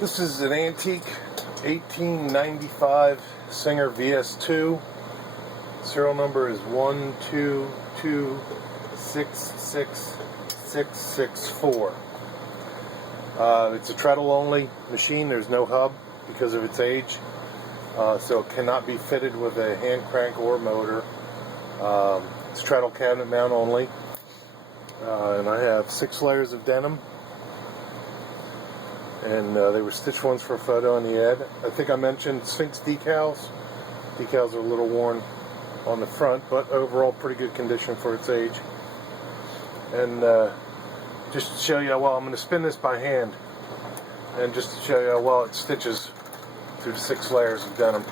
This is an antique 1895 Singer VS2. Serial number is 122666664. It's a treadle only machine. There's no hub because of its age, so it cannot be fitted with a hand crank or motor. It's treadle cabinet mount only, and I have 6 layers of denim, and they were stitched ones for a photo on the ad. I think I mentioned Sphinx decals. Decals are a little worn on the front, but overall pretty good condition for its age. And just to show you how well, I'm going to spin this by hand, and just to show you how well it stitches through the 6 layers of denim.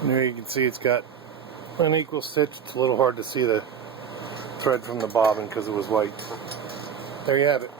And there you can see it's got an equal stitch. It's a little hard to see the thread from the bobbin because it was white. There you have it.